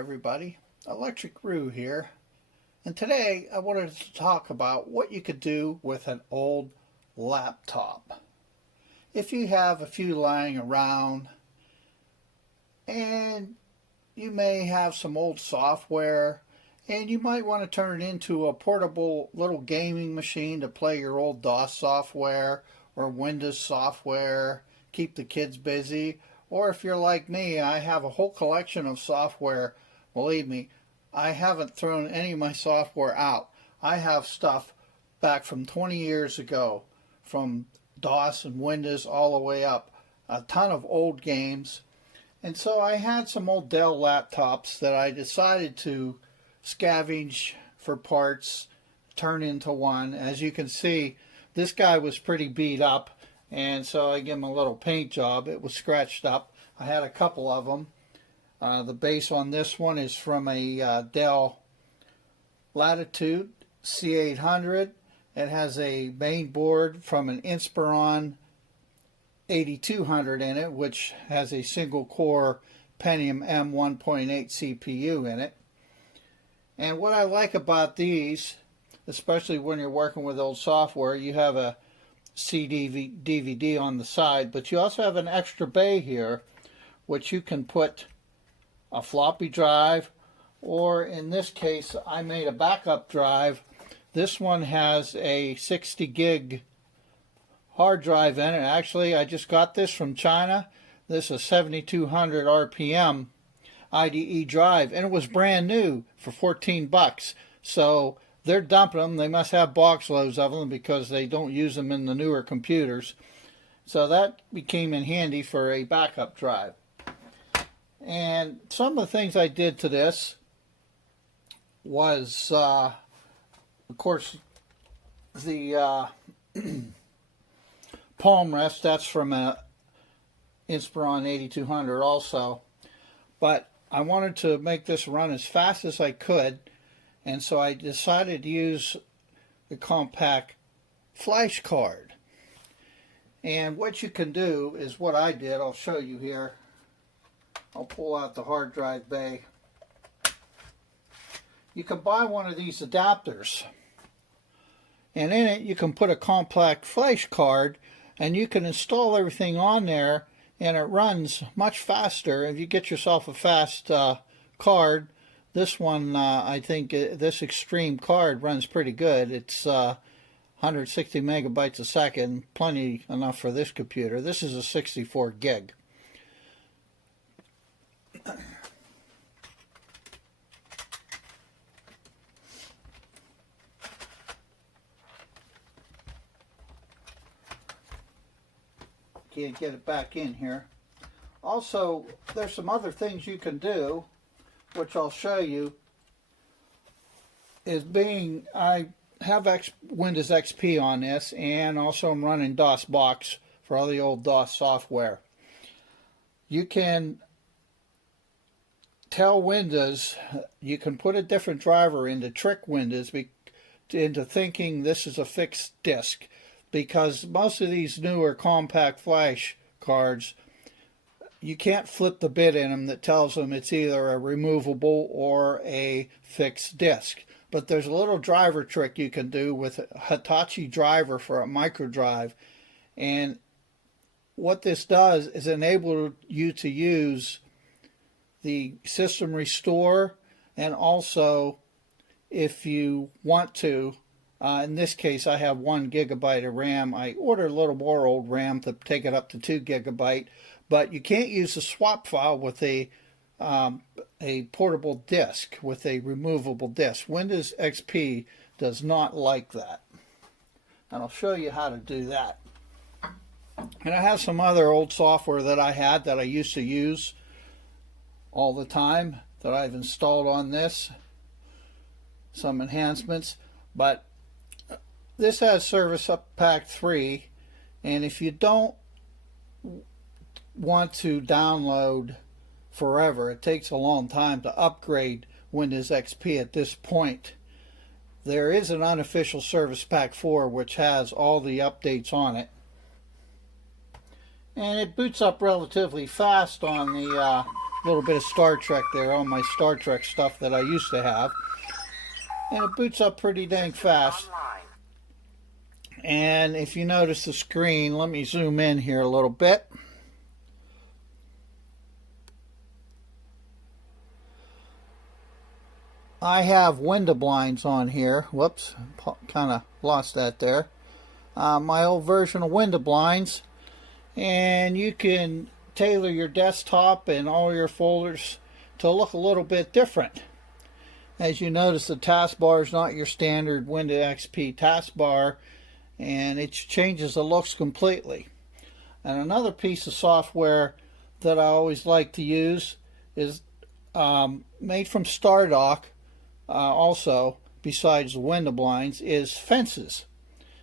everybody, Electric Roo here, and today I wanted to talk about what you could do with an old laptop. If you have a few lying around and you may have some old software and you might want to turn it into a portable little gaming machine to play your old DOS software or Windows software, keep the kids busy. Or if you're like me, I have a whole collection of software. Believe me, I haven't thrown any of my software out. I have stuff back from 20 years ago, from DOS and Windows all the way up. A ton of old games. And so I had some old Dell laptops that I decided to scavenge for parts, turn into one. As you can see, this guy was pretty beat up. And so I give him a little paint job. It was scratched up. I had a couple of them. The base on this one is from a Dell Latitude C800. It has a main board from an Inspiron 8200 in it, which has a single core Pentium M1.8 CPU in it. And what I like about these, especially when you're working with old software, you have a CD DVD on the side, but you also have an extra bay here which you can put a floppy drive, or in this case I made a backup drive. This one has a 60 gig hard drive in it. Actually, I just got this from China. This is a 7200 RPM IDE drive, and it was brand new for 14 bucks. So they're dumping them. They must have box loads of them because they don't use them in the newer computers. So that became in handy for a backup drive. And some of the things I did to this was, of course, the palm rest. That's from a Inspiron 8200 also. But I wanted to make this run as fast as I could. And so I decided to use the compact flash card. And what you can do is what I did. I'll show you here. I'll pull out the hard drive bay. You can buy one of these adapters. And in it you can put a compact flash card and you can install everything on there, and it runs much faster. If you get yourself a fast card, this one, I think this Extreme card runs pretty good. It's 160 megabytes a second, plenty enough for this computer. This is a 64 gig. Can't get it back in here. Also, there's some other things you can do, which I'll show you. I have Windows XP on this, and also I'm running Dosbox for all the old DOS software. You can tell Windows, you can put a different driver in to trick Windows into thinking this is a fixed disk, because most of these newer compact flash cards, you can't flip the bit in them that tells them it's either a removable or a fixed disk. But there's a little driver trick you can do with a Hitachi driver for a Microdrive. And what this does is enable you to use the system restore, and also if you want to, in this case I have 1 gigabyte of RAM. I ordered a little more old RAM to take it up to 2 gigabyte. But you can't use a swap file with a portable disk, with a removable disk. Windows XP does not like that. And I'll show you how to do that. And I have some other old software that I had that I used to use all the time that I've installed on this. Some enhancements. But this has Service Pack 3. And if you don't want to download forever, it takes a long time to upgrade Windows XP at this point, there is an unofficial Service Pack 4 which has all the updates on it. and it boots up relatively fast on the a little bit of Star Trek there, all my Star Trek stuff that I used to have. And it boots up pretty dang fast. And if you notice the screen, let me zoom in here a little bit. I have window blinds on here. Whoops, kind of lost that there. My old version of window blinds. And you can tailor your desktop and all your folders to look a little bit different. As you notice, the taskbar is not your standard Windows XP taskbar, and it changes the looks completely. And another piece of software that I always like to use is made from Stardock, also, besides the window blinds, is Fences.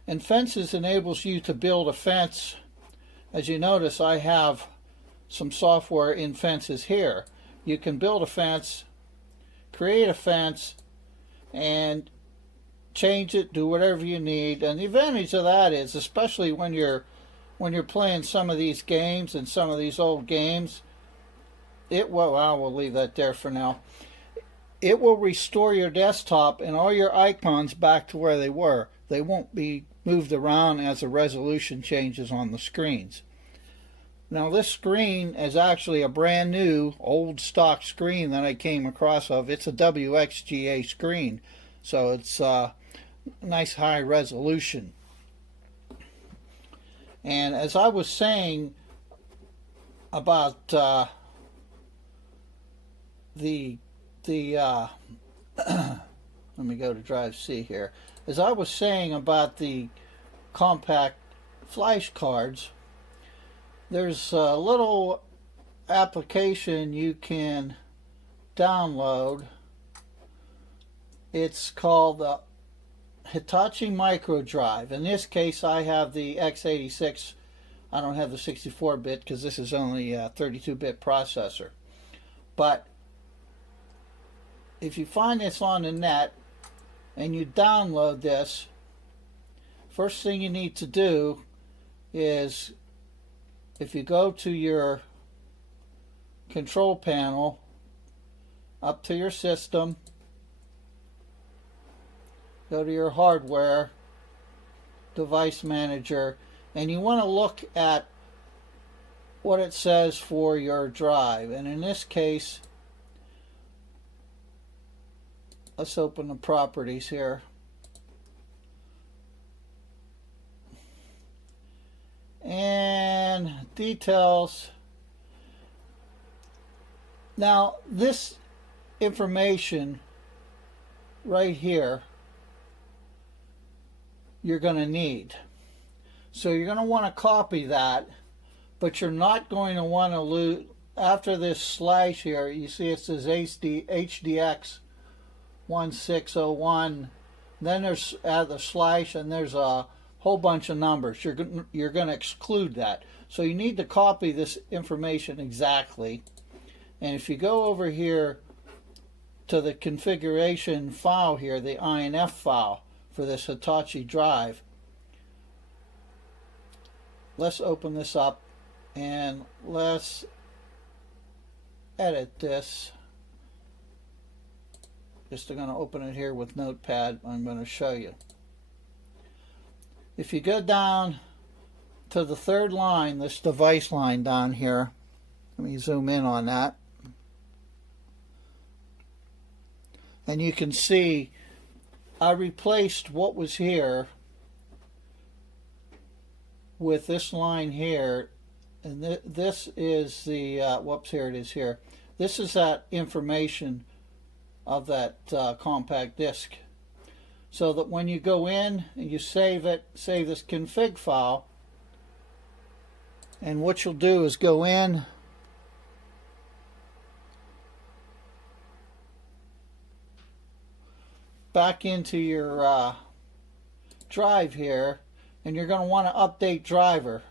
And Fences enables you to build a fence. As you notice, I have some software in Fences here. You can build a fence, create a fence, and change it, do whatever you need. And the advantage of that is, especially when you're playing some of these games and some of these old games, well, I will leave that there for now. It will restore your desktop and all your icons back to where they were. They won't be moved around as the resolution changes on the screens. Now this screen is actually a brand new old stock screen that I came across of. It's a WXGA screen, so it's nice high resolution. And as I was saying about let me go to Drive C here. As I was saying about the compact flash cards, there's a little application you can download. It's called the Hitachi Microdrive. In this case, I have the x86. I don't have the 64-bit because this is only a 32-bit processor. But if you find this on the net and you download this, first thing you need to do is, if you go to your control panel, up to your system, go to your hardware, device manager, and you want to look at what it says for your drive. And in this case, let's open the properties here. And details. Now this information right here you're going to need. So you're going to want to copy that, but you're not going to want to lose. After this slash here, you see it says HDX 1601. Then there's the slash, and there's a whole bunch of numbers. You're going to exclude that. So you need to copy this information exactly. And if you go over here to the configuration file here, the INF file for this Hitachi drive, let's open this up and let's edit this. Just going to open it here with Notepad. I'm going to show you. If you go down to the third line, this device line down here, let me zoom in on that. And you can see I replaced what was here with this line here. And this is the, whoops, here it is here. This is that information of that compact disc. So that when you go in and you save it, save this config file, and what you'll do is go in back into your drive here, and you're going to want to update driver.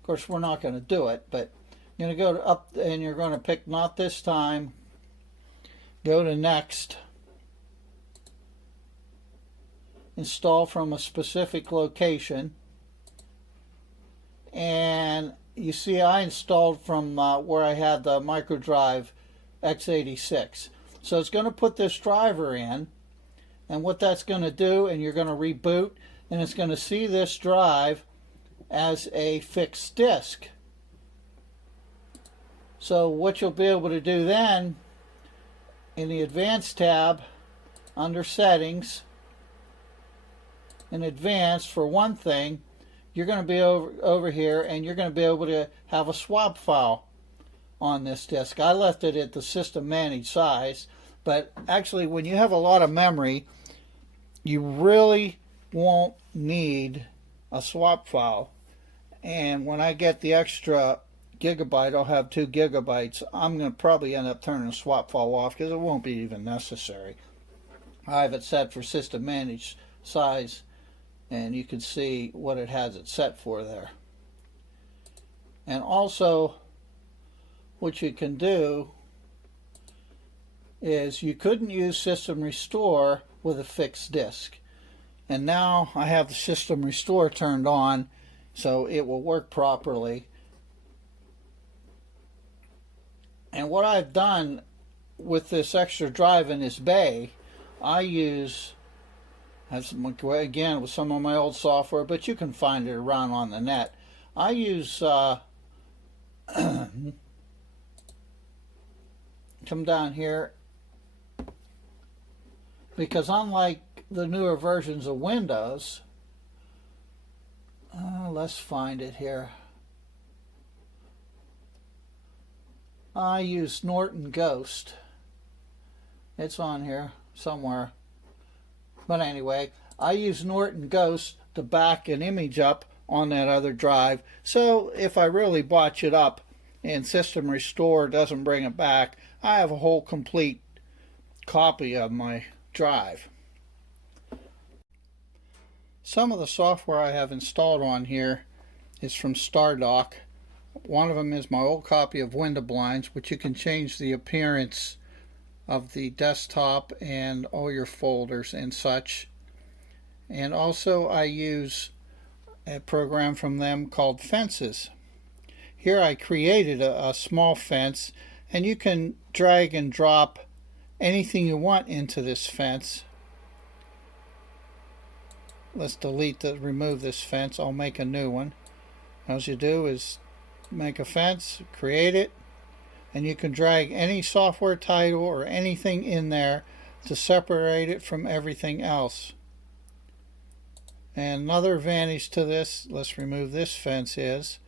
Of course, we're not going to do it, but you're going to go to up, and you're going to pick not this time, go to next, install from a specific location, and you see I installed from where I had the Microdrive x86. So it's going to put this driver in, and what that's going to do, and you're going to reboot, and it's going to see this drive as a fixed disk. So what you'll be able to do then, in the Advanced tab, under Settings, in Advanced, for one thing, you're going to be over here, and you're going to be able to have a swap file on this disk. I left it at the system managed size, but actually when you have a lot of memory, you really won't need a swap file. And when I get the extra gigabyte, I'll have 2 gigabytes. I'm going to probably end up turning the swap file off because it won't be even necessary. I have it set for system managed size, and you can see what it has it set for there. And also, what you can do is you couldn't use System Restore with a fixed disk. And now I have the System Restore turned on, so it will work properly. And what I've done with this extra drive in this bay, I use, again with some of my old software, but you can find it around on the net. I use come down here, because unlike the newer versions of Windows, let's find it here. I use Norton Ghost. It's on here somewhere. But anyway, I use Norton Ghost to back an image up on that other drive. So if I really botch it up and System Restore doesn't bring it back, I have a whole complete copy of my drive. Some of the software I have installed on here is from StarDock. One of them is my old copy of Window Blinds, which you can change the appearance of the desktop and all your folders and such. And also I use a program from them called Fences. Here I created a small fence, and you can drag and drop anything you want into this fence. Let's remove this fence. I'll make a new one. All you do is make a fence, create it, and you can drag any software title or anything in there to separate it from everything else. And another advantage to this, let's remove this fence, is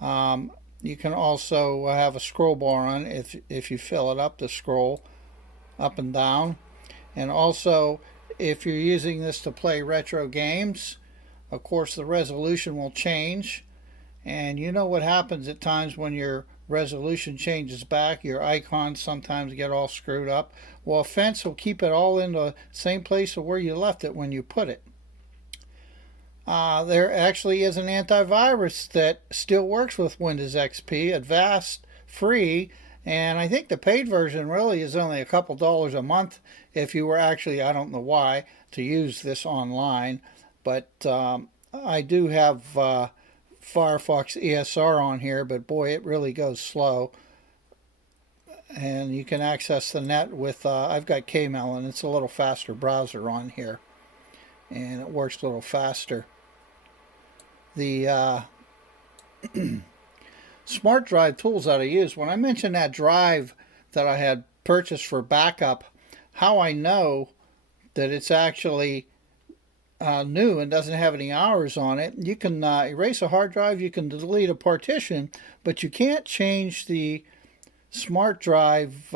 you can also have a scroll bar on it if you fill it up to scroll up and down. And also, if you're using this to play retro games, of course the resolution will change. And you know what happens at times when your resolution changes back, your icons sometimes get all screwed up. Well, a fence will keep it all in the same place of where you left it when you put it. There actually is an antivirus that still works with Windows XP, Advanced, free, and I think the paid version really is only a couple dollars a month if you were actually, I don't know why, to use this online. But I do have Firefox ESR on here, but boy, it really goes slow. And you can access the net with, I've got Kmail, and it's a little faster browser on here, and it works a little faster. The smart drive tools that I use, when I mentioned that drive that I had purchased for backup, how I know that it's actually new and doesn't have any hours on it, you can erase a hard drive, you can delete a partition, but you can't change the smart drive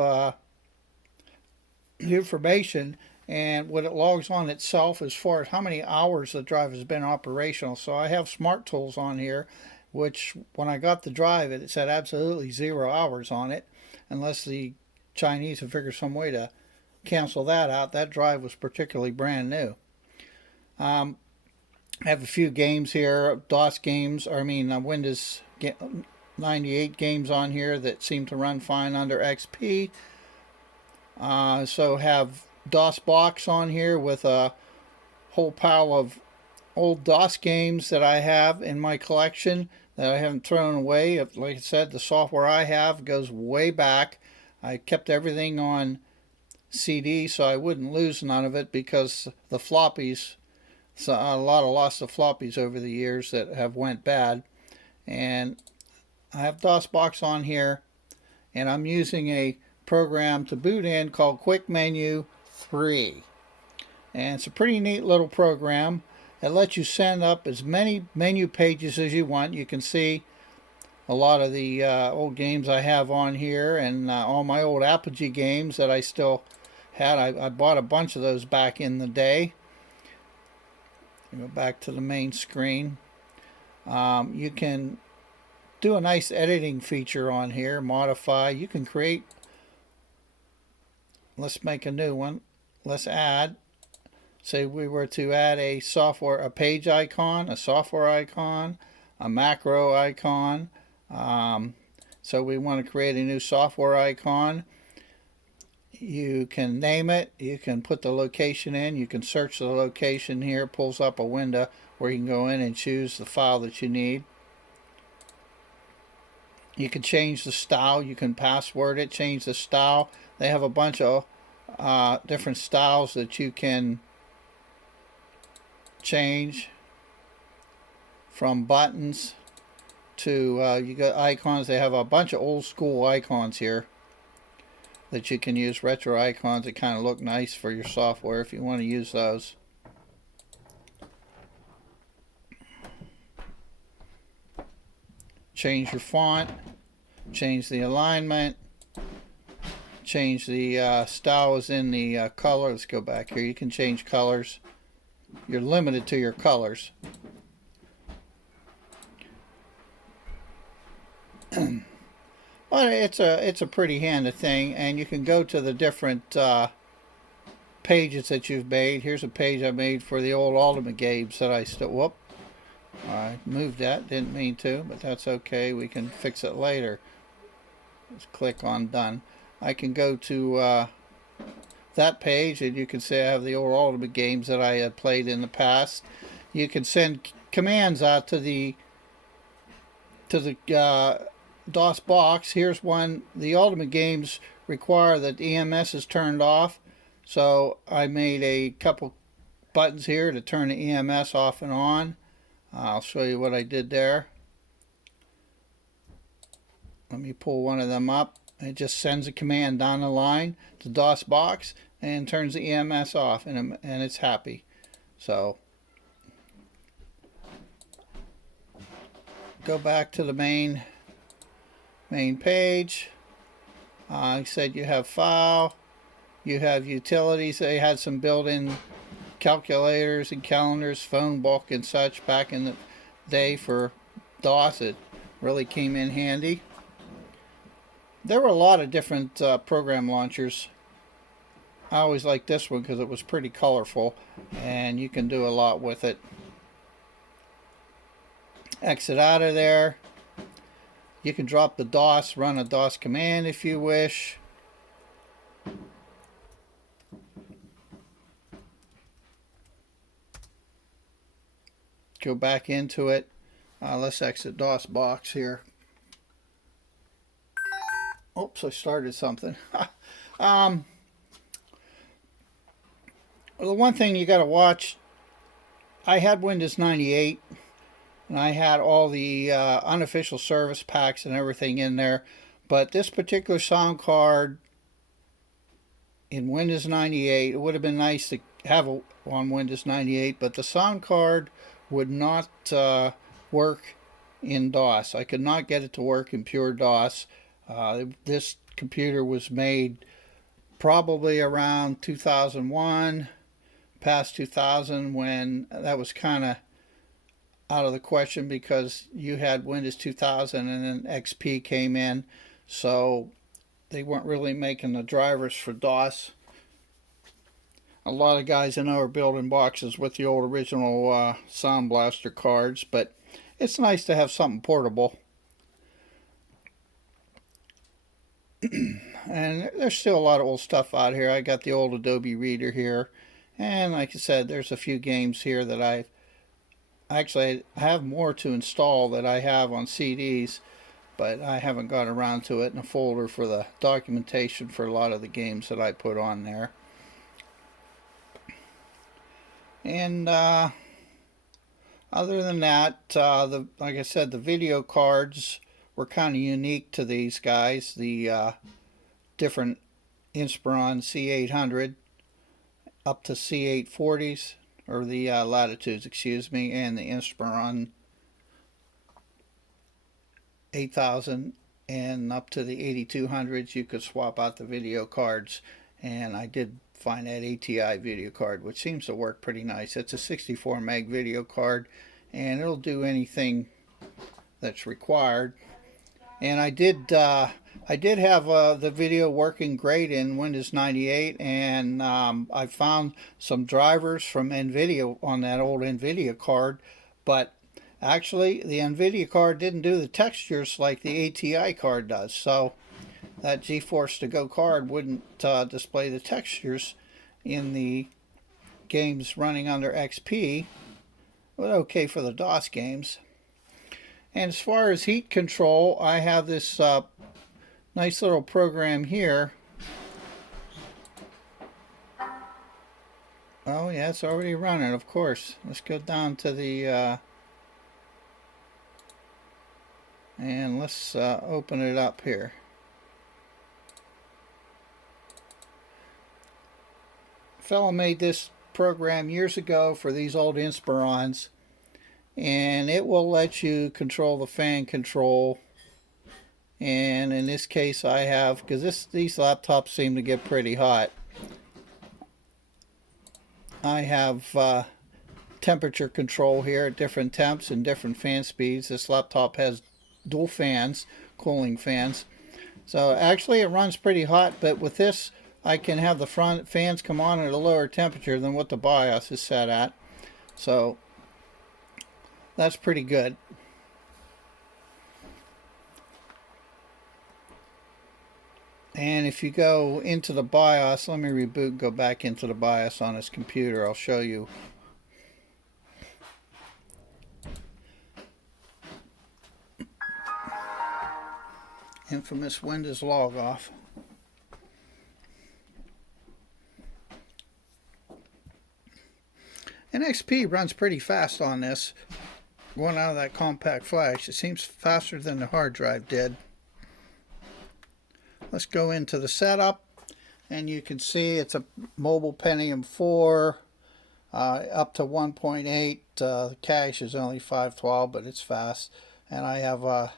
information and what it logs on itself as far as how many hours the drive has been operational. So I have smart tools on here, which when I got the drive, it said absolutely 0 hours on it, unless the Chinese have figured some way to cancel that out. That drive was particularly brand new. I have a few games here, DOS games, Windows 98 games on here that seem to run fine under XP. So have Dosbox on here with a whole pile of old DOS games that I have in my collection that I haven't thrown away. Like I said, the software I have goes way back. I kept everything on CD so I wouldn't lose none of it, because the floppies, so a lot of loss of floppies over the years that have went bad. And I have Dosbox on here, and I'm using a program to boot in called Quick Menu 3. And it's a pretty neat little program. It lets you send up as many menu pages as you want. You can see a lot of the old games I have on here, and all my old Apogee games that I still had. I bought a bunch of those back in the day. Go back to the main screen. You can do a nice editing feature on here, modify. You can create, let's make a new one. Let's add. Say we were to add a page icon, a software icon, a macro icon. So we want to create a new software icon. You can name it. You can put the location in. You can search the location here. It pulls up a window where you can go in and choose the file that you need. You can change the style. You can password it, change the style. They have a bunch of different styles that you can change, from buttons to you got icons. They have a bunch of old school icons here that you can use, retro icons that kind of look nice for your software if you want to use those. Change your font, change the alignment, change the style is in the color. Let's go back here. You can change colors. You're limited to your colors. Well, it's a pretty handy thing, and you can go to the different pages that you've made. Here's a page I made for the old Ultimate games that I still. Whoop! I moved that. Didn't mean to, but that's okay. We can fix it later. Let's click on Done. I can go to that page, and you can see I have the old Ultimate games that I had played in the past. You can send commands out to the DOS box. Here's one. The Ultimate games require that the EMS is turned off, so I made a couple buttons here to turn the EMS off and on. I'll show you what I did there. Let me pull one of them up. It just sends a command down the line to Dosbox and turns the EMS off, and it's happy. So go back to the main page. I said you have file, you have utilities. They had some built-in calculators and calendars, phone book and such back in the day for DOS. It really came in handy. There were a lot of different program launchers. I always liked this one because it was pretty colorful and you can do a lot with it. Exit out of there. You can drop the DOS, run a DOS command if you wish. Go back into it. Let's exit Dosbox here. Oops, I started something. The one thing you got to watch, I had Windows 98, and I had all the unofficial service packs and everything in there, but this particular sound card in Windows 98, it would have been nice to have it on Windows 98, but the sound card would not work in DOS. I could not get it to work in pure DOS. This computer was made probably around 2001, past 2000, when that was kind of out of the question because you had Windows 2000 and then XP came in, so they weren't really making the drivers for DOS. A lot of guys I know are building boxes with the old original Sound Blaster cards, but it's nice to have something portable. And there's still a lot of old stuff out here. I got the old Adobe Reader here, and like I said, there's a few games here that I've actually I have more to install that I have on CDs, but I haven't got around to it in a folder for the documentation for a lot of the games that I put on there. And other than that, like I said, the video cards were kind of unique to these guys. The different Inspiron C800 up to C840s, or the Latitudes, excuse me, and the Inspiron 8000 and up to the 8200s. You could swap out the video cards, and I did find that ATI video card, which seems to work pretty nice. It's a 64 meg video card, and it'll do anything that's required. And I did have the video working great in Windows 98, and I found some drivers from NVIDIA on that old NVIDIA card, but actually the NVIDIA card didn't do the textures like the ATI card does, so that GeForce To Go card wouldn't display the textures in the games running under XP, but okay for the DOS games. And as far as heat control, I have this nice little program here. Oh yeah, it's already running, of course. Let's go down to the and let's open it up here. A fellow made this program years ago for these old Inspirons, and it will let you control the fan control. And in this case I have, because these laptops seem to get pretty hot, I have temperature control here at different temps and different fan speeds. This laptop has dual fans, cooling fans. So actually it runs pretty hot, but with this I can have the front fans come on at a lower temperature than what the BIOS is set at. So that's pretty good. And if you go into the BIOS, let me reboot, go back into the BIOS on this computer. I'll show you. Infamous Windows log off. And XP runs pretty fast on this. Going out of that compact flash, it seems faster than the hard drive did. Let's go into the setup, and you can see it's a mobile Pentium 4 up to 1.8. The cache is only 512, but it's fast. And I have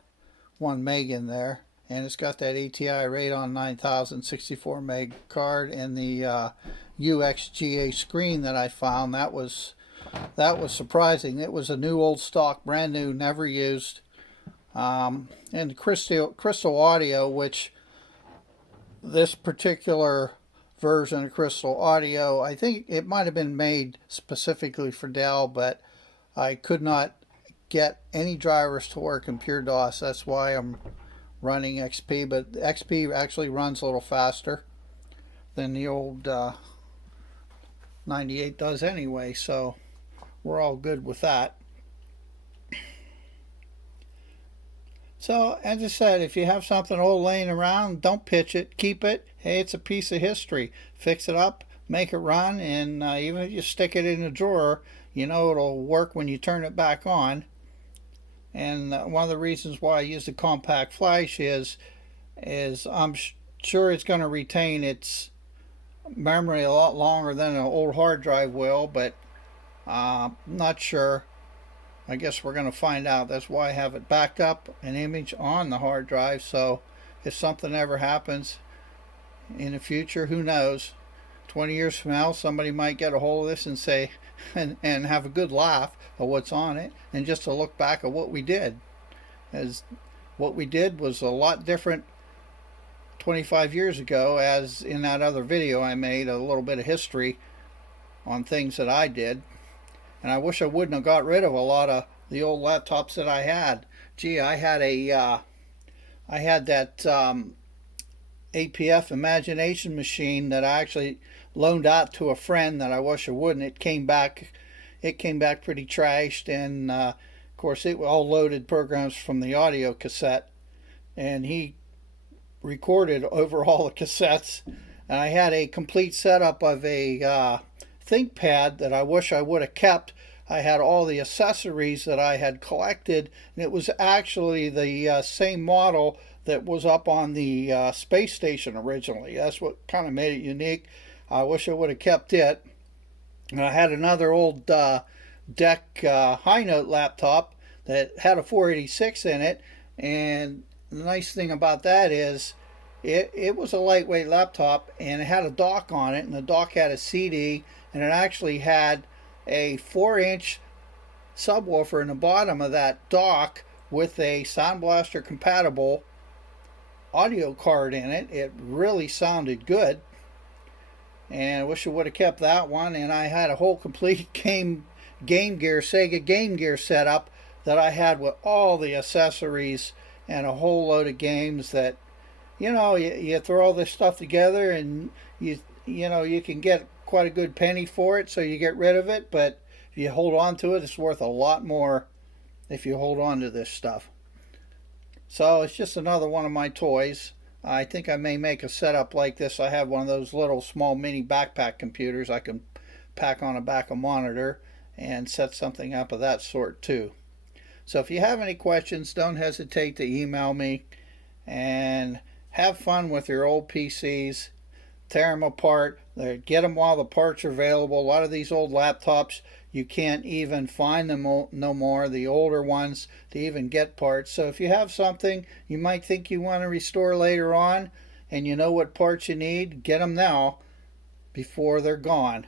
1 meg in there, and it's got that ATI Radeon 9000 64 meg card, and the UXGA screen that I found. That was surprising. It was a new old stock, brand new, never used. And Crystal Audio, which this particular version of Crystal Audio, I think it might have been made specifically for Dell, but I could not get any drivers to work in pure DOS. That's why I'm running XP, but XP actually runs a little faster than the old 98 does anyway, so we're all good with that. So, as I said, if you have something old laying around, don't pitch it, keep it. Hey, it's a piece of history. Fix it up, make it run, and even if you stick it in a drawer, you know it'll work when you turn it back on. And one of the reasons why I use the compact flash is I'm sure it's going to retain its memory a lot longer than an old hard drive will, but not sure. I guess we're going to find out. That's why I have it backed up, an image on the hard drive, so if something ever happens in the future, who knows, 20 years from now somebody might get a hold of this and say and have a good laugh at what's on it, and just to look back at what we did, as what we did was a lot different 25 years ago, as in that other video I made a little bit of history on things that I did. And I wish I wouldn't have got rid of a lot of the old laptops that I had. Gee, I had that APF Imagination machine that I actually loaned out to a friend that I wish I wouldn't. It came back it came back pretty trashed, and of course it all loaded programs from the audio cassette, and he recorded over all the cassettes. And I had a complete setup of a ThinkPad that I wish I would have kept. I had all the accessories that I had collected, and it was actually the same model that was up on the space station originally. That's what kind of made it unique. I wish I would have kept it. And I had another old DEC high note laptop that had a 486 in it, and the nice thing about that is it was a lightweight laptop, and it had a dock on it, and the dock had a CD, and it actually had a 4-inch subwoofer in the bottom of that dock with a Sound Blaster compatible audio card in it. It really sounded good, and I wish I would have kept that one. And I had a whole complete Game Gear, Sega Game Gear setup that I had with all the accessories and a whole load of games that, you throw all this stuff together, and you can get quite a good penny for it, so you get rid of it. But if you hold on to it, it's worth a lot more if you hold on to this stuff. So it's just another one of my toys. I think I may make a setup like this. I have one of those little small mini backpack computers I can pack on the back of a monitor and set something up of that sort too. So if you have any questions, don't hesitate to email me, and have fun with your old PCs. Tear them apart. Get them while the parts are available. A lot of these old laptops, you can't even find them no more, the older ones, to even get parts. So if you have something you might think you want to restore later on, and you know what parts you need, get them now before they're gone.